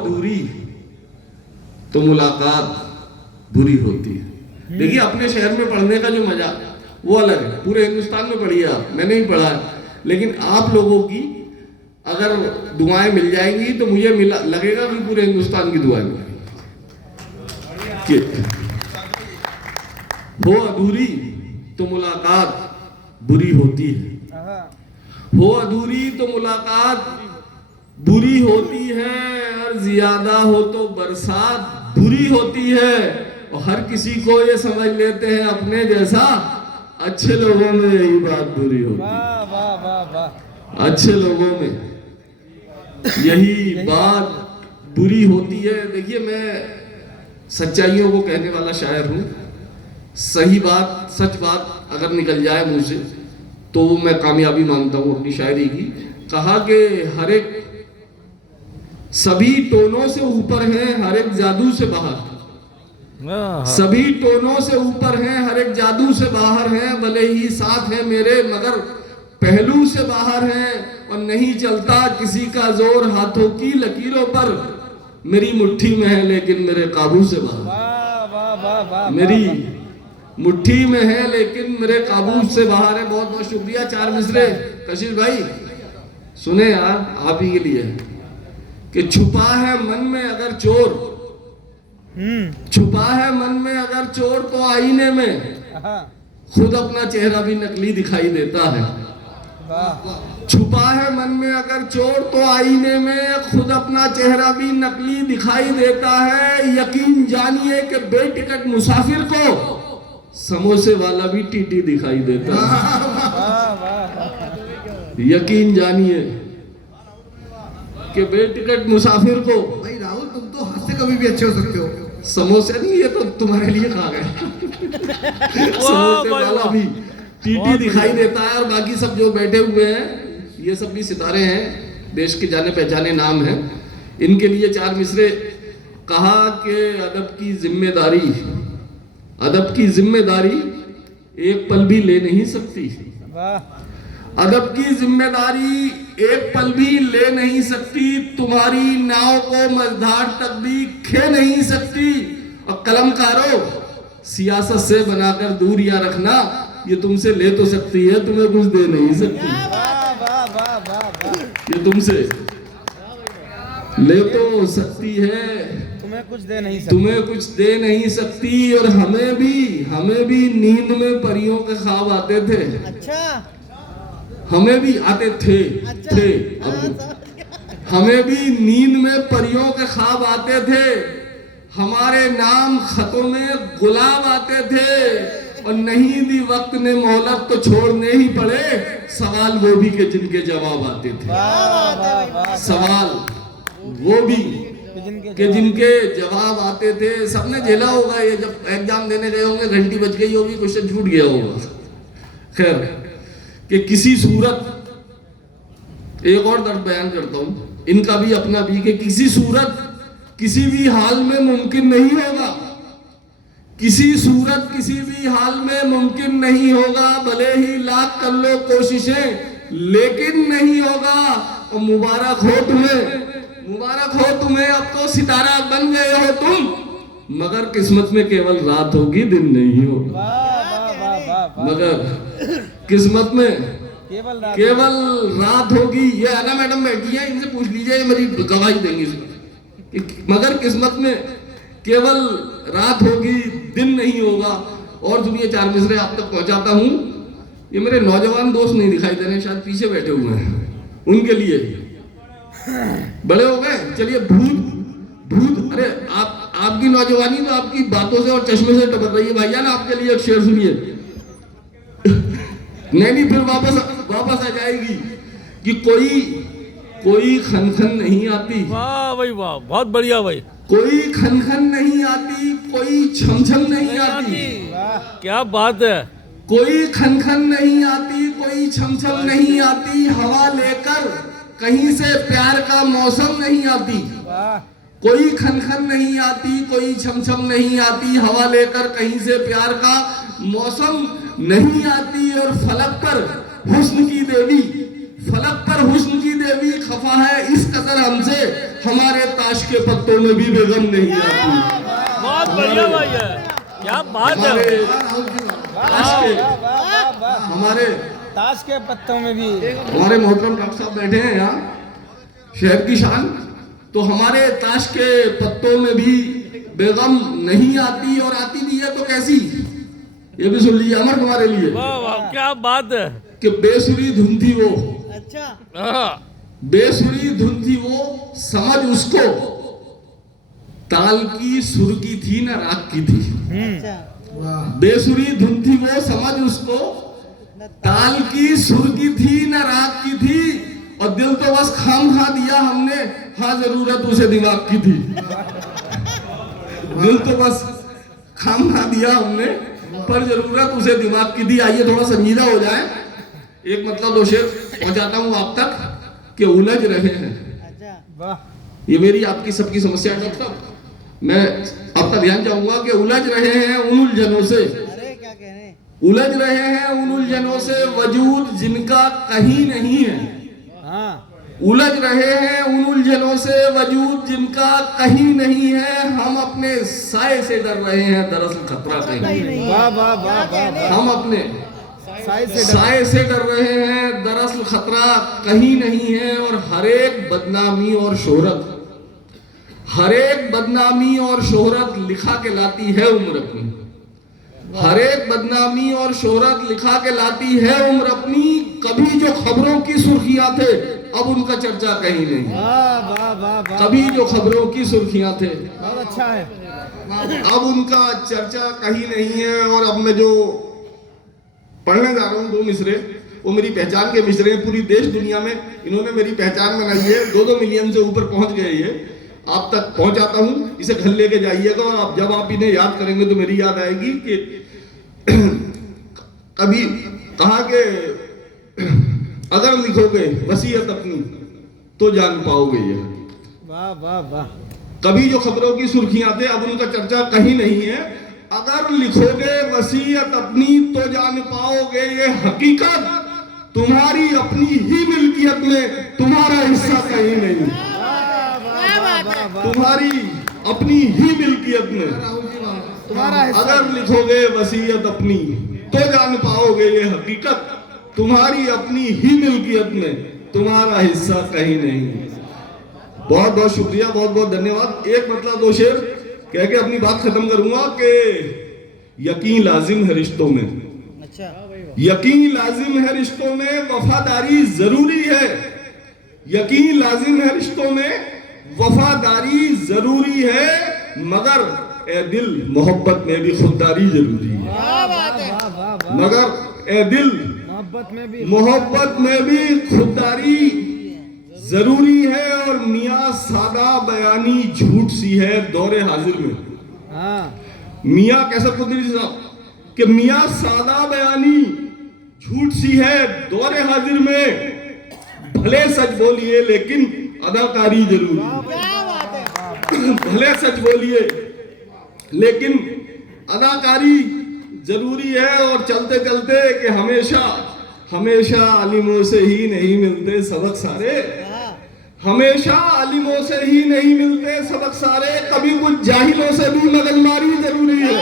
अधूरी तो मुलाकात बुरी होती है। देखिए अपने शहर में पढ़ने का जो मजा वो अलग है, पूरे हिंदुस्तान में पढ़िए आप, मैंने भी पढ़ा है, लेकिन आप लोगों की अगर दुआएं मिल जाएंगी तो मुझे लगेगा कि पूरे हिंदुस्तान की दुआएं मिलेंगी। हो अधूरी तो मुलाकात बुरी होती है, हो अधूरी तो मुलाकात बुरी होती है, और ज्यादा हो तो बरसात बुरी होती है। और हर किसी को ये समझ लेते हैं अपने जैसा, अच्छे लोगों में यही बात बुरी होती है। वाह वाह वाह वाह, अच्छे लोगों में यही बात बुरी होती है। देखिए मैं सच्चाइयों को कहने वाला शायर हूं, सही बात सच बात अगर निकल जाए मुंह से तो मैं कामयाबी मानता हूं अपनी शायरी की। कहा कि हर एक सभी टोनों से ऊपर है, हर एक जादू से बाहर, सभी टोनों से ऊपर हैं, हर एक जादू से बाहर हैं, भले ही साथ है मेरे मगर पहलू से बाहर हैं, और नहीं चलता किसी का जोर हाथों की लकीरों पर, मेरी मुट्ठी में है लेकिन मेरे काबू से बाहर। वाह वाह वाह वाह, मेरी मुट्ठी में है लेकिन मेरे काबू से बाहर है। बहुत बहुत शुक्रिया। 4 मिसरे कशिश भाई सुने यार आप ही के लिए, कि छुपा है मन में अगर चोर, छुपा है मन में अगर चोर तो आईने में खुद अपना चेहरा भी नकली दिखाई देता है। छुपा है मन में अगर चोर तो आईने में खुद अपना चेहरा भी नकली दिखाई देता है। यकीन जानिए कि बेटिकट मुसाफिर को समोसे वाला भी टीटी दिखाई देता है। यकीन जानिए कि बेटिकट मुसाफिर को, भाई राहुल तुम तो हंस से कभी भी अच्छे हो सकते हो, समोसे नहीं ये तो तुम्हारे लिए कहा गया। समोसे वाला भी टीटी दिखाई देता है। और बाकी सब जो बैठे हुए हैं ये सब भी सितारे हैं, देश के जाने पहचाने नाम हैं, इनके लिए 4 मिसरे। कहा कि अदब की जिम्मेदारी, अदब की जिम्मेदारी एक पल भी ले नहीं सकती, अदब की जिम्मेदारी एक पल भी ले नहीं सकती, तुम्हारी नाव को मझधार तक भी खे नहीं सकती। और कलमकारों सियासत से बनाकर दूरियां रखना, ये तुमसे ले तो सकती है तुम्हें कुछ दे नहीं सकती। ये तुमसे ले तो सकती है तुम्हें कुछ दे नहीं सकती, तुम्हें कुछ दे नहीं सकती। और हमें भी नींद में परियों के ख्वाब आते थे। अच्छा हमें भी आते थे, अच्छा, थे हमें भी नींद में परियों के ख्वाब आते थे। हमारे नाम खतों में गुलाब आते थे, और नहीं दी वक्त ने मोहलत तो छोड़ने ही पड़े सवाल वो भी के जिनके जवाब आते थे। सवाल वो भी के जिनके जवाब आते थे। सबने झेला होगा ये, जब एग्जाम देने गए होंगे घंटी बज गई होगी, क्वेश्चन छूट गया होगा। खैर कि किसी सूरत, एक और दर्द बयान करता हूं इनका भी अपना भी, कि किसी सूरत किसी भी हाल में मुमकिन नहीं होगा, किसी सूरत किसी भी हाल में मुमकिन नहीं होगा, भले ही लाख कर लो कोशिशें लेकिन नहीं होगा। और मुबारक हो तुम्हें, अब तो सितारा बन गए हो तुम, मगर किस्मत में केवल रात होगी दिन नहीं होगा। मगर किस्मत में केवल रात होगी। ये आना मैडम बैठी है, इनसे पूछ लीजिए, ये मेरी गवाही देंगी इसमें। मगर किस्मत में केवल रात होगी दिन नहीं होगा। और सुनिए 4 मिसरे आप तक पहुंचाता हूं, ये मेरे नौजवान दोस्त नहीं दिखाई दे रहे, शायद पीछे बैठे हुए हैं, उनके लिए। बड़े हो गए, चलिए भूत अरे आपकी नौजवानी तो आपकी बातों से और चश्मे से टपक रही है भाईजान। आपके लिए एक शेर सुनिए। नहीं फिर वापस आ जाएगी कि कोई खनखन नहीं आती। वाह भाई वाह, बहुत बढ़िया भाई। कोई खनखन नहीं आती, कोई छमछम नहीं आती। क्या बात है। कोई खनखन नहीं आती, कोई छमछम नहीं आती, हवा लेकर कहीं से प्यार का मौसम नहीं आती। कोई खनखन नहीं आती, कोई छमछम नहीं आती, हवा लेकर कहीं से प्यार का मौसम नहीं आती। और फलक पर हुस्न की देवी फलक पर हुस्न की देवी खफा है इस कदर हमसे, हमारे ताश के पत्तों में भी बेगम नहीं आती। बहुत बढ़िया भाई है, क्या बात है। हमारे राहुल जी वाह। ताश के वाह वाह, हमारे ताश के पत्तों में भी हमारे मोहतरम डॉक्टर साहब बैठे हैं यहाँ, शहर की शान। तो हमारे ताश के पत्तों में भी बेगम नहीं आती, और आती भी है तो कैसी, ये भी सुन लीजिए अमर तुम्हारे लिए, वाह वाह, क्या बात है। कि बेसुरी धुन थी वो, हाँ, बेसुरी धुन थी वो, समझ उसको ताल की सुर की थी ना राग की थी। वाह। बेसुरी धुन थी वो, समझ उसको ताल की सुर की थी ना राग की थी, और दिल तो बस खाम खा दिया हमने, हाँ जरूरत उसे दिमाग की थी। दिल तो बस खाम खा दिया हमने, पर जरूरत उसे दिमाग की थी। आइए थोड़ा संजीदा हो जाए। एक मतलब दो शेर पहुंचाता हूं आप तक कि उलझ रहे हैं। वाह, ये मेरी आपकी सबकी समस्या है डॉक्टर साहब। मैं आपका ध्यान चाहूंगा कि उलझ रहे हैं उन उलझनों से, उलझ रहे हैं उन उलझनों से, वजूद जिनका कहीं नहीं है। हाँ, उलझ रहे हैं उन उलझनों से, वजूद जिनका कहीं नहीं है। हम अपने साए से डर रहे हैं, दरअसल खतरा कहीं नहीं। वाह वाह वाह वाह, हम अपने साई से साए से डर रहे हैं, दरअसल खतरा कहीं नहीं है। और हर एक बदनामी और शोहरत, हर एक बदनामी और शोहरत लिखा के लाती है उम्र अपनी। हर एक बदनामी और शोहरत लिखा के लाती है उम्र अपनी। कभी जो खबरों की सुर्खियां थे, अब उनका चर्चा कहीं नहीं। वाह वाह वाह वाह, कभी जो खबरों की सुर्खियां थे, बहुत अच्छा है। अब उनका चर्चा कहीं नहीं है। और अब मैं जो पढ़ने जा रहा हूँ दो मिसरे, वो मेरी पहचान के मिसरे हैं। पूरी देश दुनिया में इन्होंने मेरी पहचान बनाई है। 2-2 मिलियन से ऊपर पहुंच गए। ये आप तक पहुंचाता हूँ, इसे घर लेके जाइएगा। और आप जब आप इन्हें याद करेंगे तो मेरी याद आएगी कि कभी कहा कि अगर लिखोगे वसीयत अपनी तो जान पाओगे ये। वाह वाह वाह, कभी जो खबरों की सुर्खियां थे, अब उनका चर्चा कहीं नहीं है। अगर लिखोगे वसीयत अपनी तो जान पाओगे ये हकीकत, तुम्हारी अपनी ही मिल्कियत में तुम्हारा हिस्सा कहीं नहीं। तुम्हारी अपनी ही मिल्कियत में राहुल जी वाह। तुम्हारा हिस्सा। अगर लिखोगे वसीयत अपनी तो जान पाओगे ये हकीकत, तुम्हारी अपनी ही मिल्कियत में तुम्हारा हिस्सा कहीं नहीं। बहुत बहुत शुक्रिया, बहुत बहुत धन्यवाद। एक मतलब दो शेर कह के अपनी बात खत्म करूंगा कि यकीन लाजिम है रिश्तों में। अच्छा, यकीन लाजिम है रिश्तों में, वफादारी जरूरी है। यकीन लाजिम है रिश्तों में, वफादारी जरूरी है, मगर ए दिल मोहब्बत में भी खुददारी जरूरी है। वाह वाह वाह, मगर ए दिल मोहब्बत में भी खुददारी जरूरी है। और मियाँ सादा बयानी झूठ सी है दौरे हाजिर में। हाँ, मियाँ कैसा कुदरी साहब कि मियाँ सादा बयानी झूठ सी है दौरे हाजिर में, भले सच बोलिए लेकिन अदाकारी जरूरी है। भले सच बोलिए लेकिन अदाकारी जरूरी है। और चलते चलते कि हमेशा हमेशा आलिमों से ही नहीं मिलते सबक सारे, हमेशा आलिमों से ही नहीं मिलते सबक सारे, कभी कुछ जाहिलों से भी मगजमारी जरूरी है।